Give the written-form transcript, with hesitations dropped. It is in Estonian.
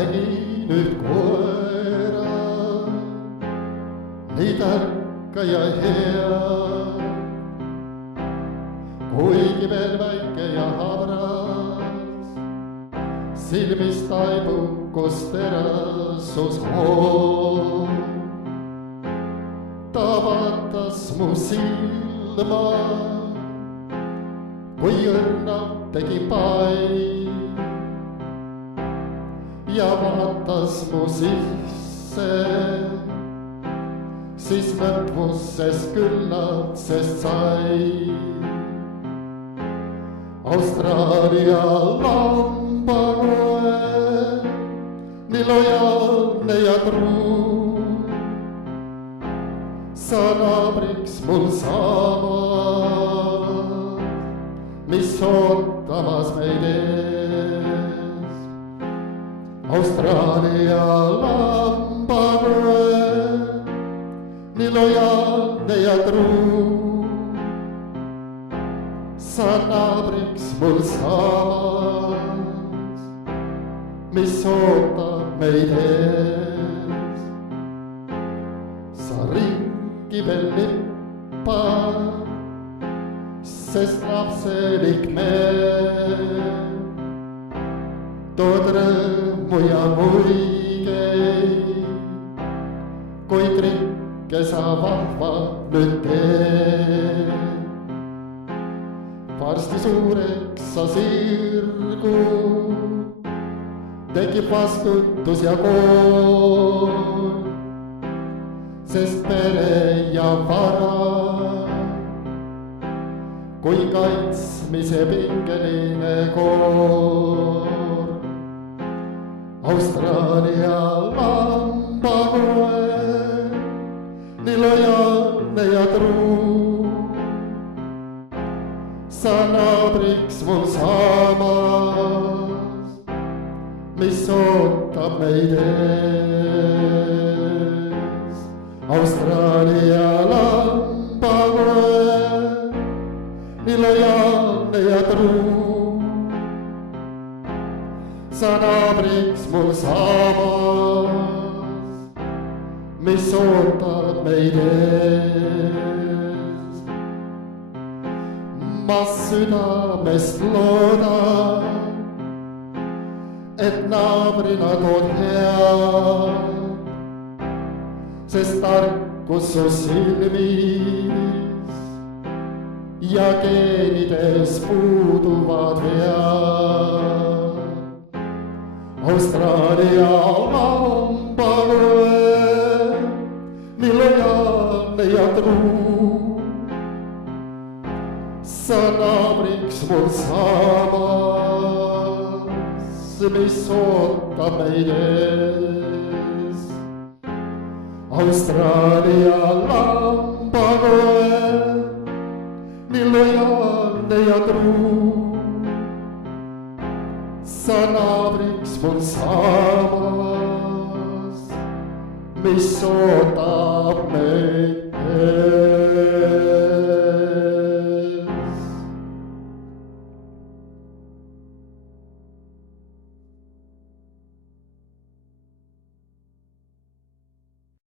nägin nüüd koera, nii tarka ja hea, kuigi veel väike ja habras, silmis taibukus terasus hoog. Ta vaatas mu silma, kui õrnalt tegi pai, ja vaatas mu sisse, siis mõtvuses küllalt sest sai. Austraalia lambakoer, nii lojaalne ja truu, sa naabriks mul sama, mis ootamas meid ees. Austraalia lambakoer, nii lojaalne ja truu, sa naabriks mul samas, mis ootab meid ees. Sa ringi veel lippad, sest lapselik meel, tood rõõmu ja muigeid, kui trikke sa vahvad nüüd teed. Varsti suureks sa sirgud, tekib vastutus ja kool, sest pere ja vara, kui kaitsmise pingeline koor. Austraalia lambakoer, nii lojaalne ja truu, sa naabriks mul samas, mis ootab meid ees. Austraalia lambakoer, nii lojaalne ja truu, sa naabriks mul samas, mis ootab meid ees. Ma südamest loodan, et naabrina tood head, sest tarkus su silmis ja geenides puuduvad vead. Austraalia lambakoer, nii lojaalne ja truu, sa naabriks mul samas, mis ootab meid ees. Austraalia lambakoer, nii lojaalne ja truu, sa naabriks mul samas, mis ootab meid.